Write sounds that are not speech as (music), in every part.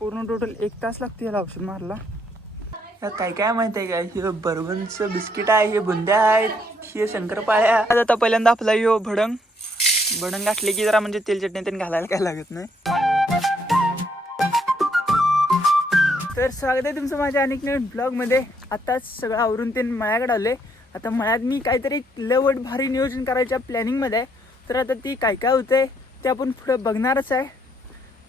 पूर्ण टोटल एक तास लागते याला औषध मारला. काय काय माहिती आहे काय? हे बर्बनचं बिस्किट आहे हे बुंद्या आहेत हे शंकरपाळ्या. आता पहिल्यांदा आपला यो भडंग. भडंग घातले की जरा म्हणजे तेल चटणी त्यांनी घालायला काय लागत नाही. तर स्वागत आहे तुमचं माझ्या अनेक नवीन ब्लॉगमध्ये आताच सगळं आवरून ते मळ्याकडे आले आता मळ्यात मी काहीतरी लवट भारी नियोजन करायच्या प्लॅनिंगमध्ये आहे. तर आता ती काय काय होते ते आपण पुढं बघणारच आहे.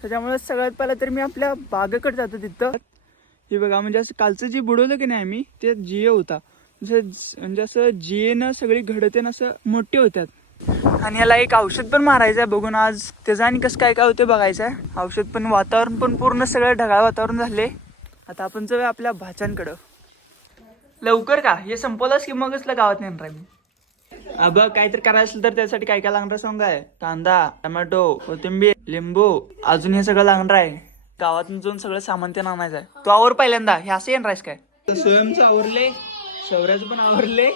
त्याच्यामुळे सगळ्यात पहिलं तर मी आपल्या बागेकडे जातो तिथं. हे बघा म्हणजे असं कालचं जे बुडवलं की नाही आम्ही ते जिए होता. जसं म्हणजे असं म्हणजे जिएनं सगळी घडते असं मोठे होतात आणि याला एक औषध पण मारायचं आहे बघून आज. त्याचं आणि कसं काय काय होते बघायचं आहे औषध पण वातावरण पण पूर्ण सगळं ढगाळ वातावरण झाले आता आपण जाऊया आपल्या भाच्यांकडं. लवकर का? हे संपवलंच की मगच गावात नेणार आहे मी? अब काहीतरी करायचं असेल तर त्यासाठी काय काय लागणार सांग काय? कांदा टोमॅटो कोथिंबीर लिंबू. अजून हे सगळं लागणार आहे. गावातून जाऊन सगळं सामान ते आणायचं आहे. तो आवर पहिल्यांदा. हे असं येणार आहेस काय? स्वयंचं आवरले. शौर्याचं पण आवरले.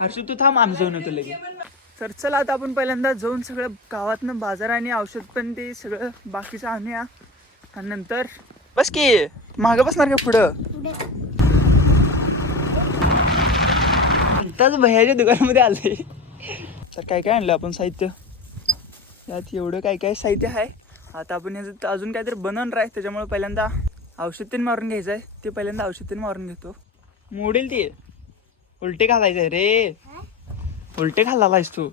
हर्षू तू थांब. आम्ही जाऊन येतो लगे तर चला आता आपण पहिल्यांदा जाऊन सगळं गावातनं बाजार आणि औषध पण ते सगळं बाकीचं आणूया. आणि नंतर बस की. मागं बसणार का पुढं. आत्ताच भैयाच्या दुकानामध्ये आले तर काय काय आणलं आपण साहित्य? यात एवढं काय काय साहित्य आहे? आता आपण याचं अजून काहीतरी बनवणार आहे त्याच्यामुळे पहिल्यांदा औषधतील मारून घ्यायचं आहे ते पहिल्यांदा औषधतून मारून घेतो. मोडेल ते. उलटे घालायचं आहे रे. उलटे घालायलायस तू.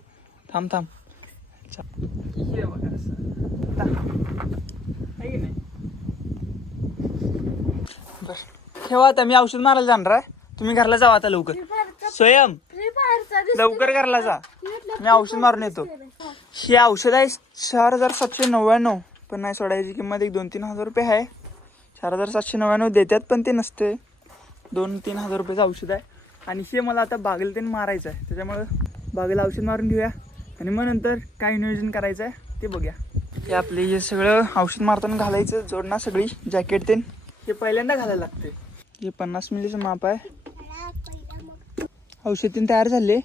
थांब थांब. अच्छा. आहे की नाही? ठेवा आता मी औषध मारायला जाणार आहे. तुम्ही घरला जावा आता लवकर. स्वयं. लवकर घरला जा. मी औषध मारून येतो. हे औषध आहे चार हजार सातशे नव्याण्णव. पण नाही सोडायची किंमत एक दोन तीन हजार रुपये आहे. चार हजार सातशे नव्याण्णव देतात पण ते नसते दोन तीन हजार रुपयाचं औषध आहे. आणि हे मला आता बागेला ते मारायचं आहे. त्याच्यामुळं बागेला औषध मारून घेऊया. आणि मग नंतर काय नियोजन करायचं आहे ते बघूया. हे आपले हे सगळं औषध मारताना घालायचं जोडणा सगळी जॅकेट ते हे पहिल्यांदा घालायला लागते हे पन्नास मिलीचं माप आहे. औषधीन तयार झाले.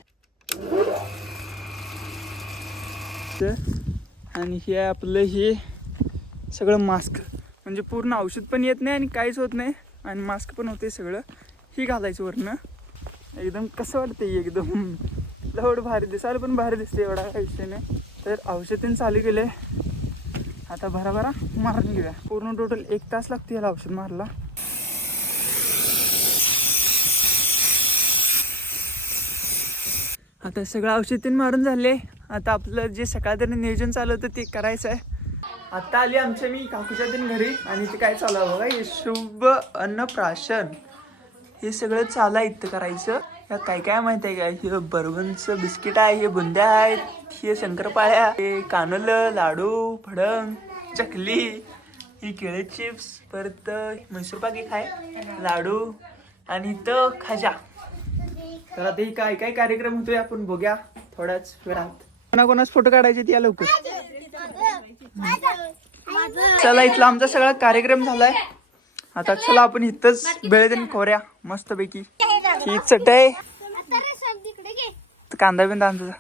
तर आणि हे आपलं हे सगळं मास्क म्हणजे पूर्ण औषध पण येत नाही आणि काहीच होत नाही. आणि मास्क पण होते सगळं. ही घालायचं वरनं. एकदम कसं वाटतंय एकदम. लवड भारी दिसायला पण भारी दिसते एवढा काही विषय नाही. तर औषधीन चालू केले आता भरा भरा मारून घेऊया. पूर्ण टोटल एक तास लागते याला औषध मारला. आता सगळं औषधीन मारून झाले. आता आपलं जे सकाळ तरी नियोजन चालू होतं ते करायचं आहे. आता आली आमच्या मी काकूच्या दिन घरी आणि ते काय चालू आहे बघा? हे शुभ अन्नप्राशन. हे सगळं चालू आहे इथं करायचं. या काय काय माहिती आहे काय? हे बर्बनचं बिस्किट आहे हे बुंद्या आहेत हे शंकरपाळ्या हे कानोलं लाडू फडंग चकली ही केळे चिप्स परत म्हैसूर पाक एक आहे लाडू आणि इथं खाजा. तर आता ही काय काय कार्यक्रम होतोय आपण बघूया. थोड्याच वेळात. कोणाकोणाच फोटो काढायचे त्या लवकर? चला इथला आमचा सगळा कार्यक्रम झालाय. आता चला आपण इथंच बेळ देऊन खोऱ्या मस्त पैकी ही चट आहे. कांदा बिंदा आणतो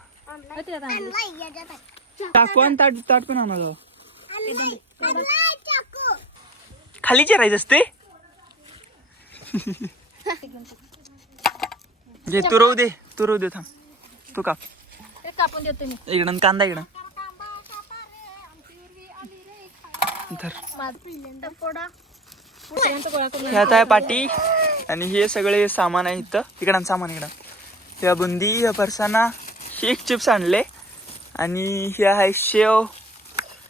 टाकू आणि ताट ताट पण आणायला खाली चिरायचं असते (laughs) घे तू राहू दे तू राहू दे थांब. तू काप. कापून देतो मी. इकडं कांदा इकडं. धर. पोडा पुढपर्यंत गोळा करून ह्यात आहे पाटी आणि हे सगळे सामान आहे इथं. इकडं सामान इकडं. ह्या बुंदी ह्या फरसाना हे एक चिप्स आणले. आणि हे आहे शेव.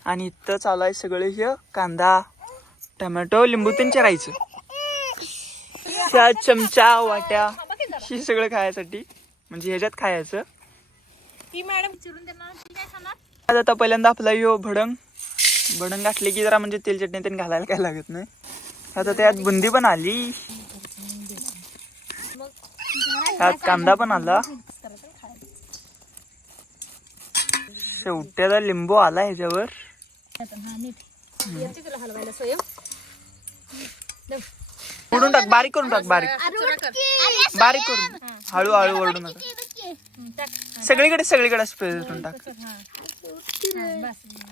आणि इथं चालू आहे सगळे हे कांदा टमॅटो लिंबू ते चिरायचं. ह्या चमचा वाट्या. हे सगळं खायसाठी म्हणजे ह्याच्यात खायचं. ती मॅडम ती काय आज आता पहिल्यांदा आपला यो भडंग भडंग घातले की जरा म्हणजे तेल चटणी त्यांनी घालायला काय लागत नाही. आता त्यात बुंदी पण आली. त्यात कांदा पण आला. शेवट्याचा लिंबू आला ह्याच्यावर. हलवायला फोडून टाक बारीक करून टाक बारीक. बारीक करून. हळू हळू ओरडू नका टाक. सगळीकडे सगळीकडे स्प्रे करून टाक. बस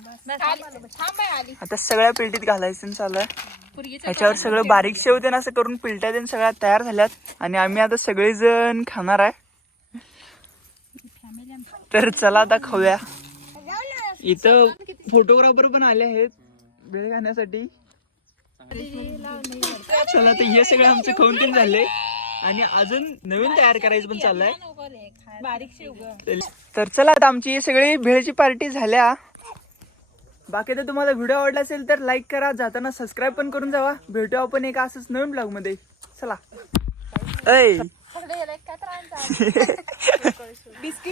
बस थांब बाई आली. आता सगळ्या पेटीत घालायचं चालू आहे ह्याच्यावर सगळं बारीक शेव तेन असं करून पिलट्या तेन सगळ्या तयार झाल्यात. आणि आम्ही आता सगळेजण खाणार आहे. तर चला आता खाऊया. इथं फोटोग्राफर पण आले आहेत. वेळ खाण्यासाठी चला तर हे सगळं आमचं खाऊन पण झाले आणि अजून नवीन तयार करायचं पण चाललंय. तर चला आता आमची सगळी भेळची पार्टी झाल्या. बाकी तर तुम्हाला व्हिडिओ आवडला असेल तर लाईक करा जाताना सबस्क्राईब पण करून जावा. भेटू आपण एका असंच नवीन ब्लॉगमध्ये चला. ऐ. (laughs) बिस्किट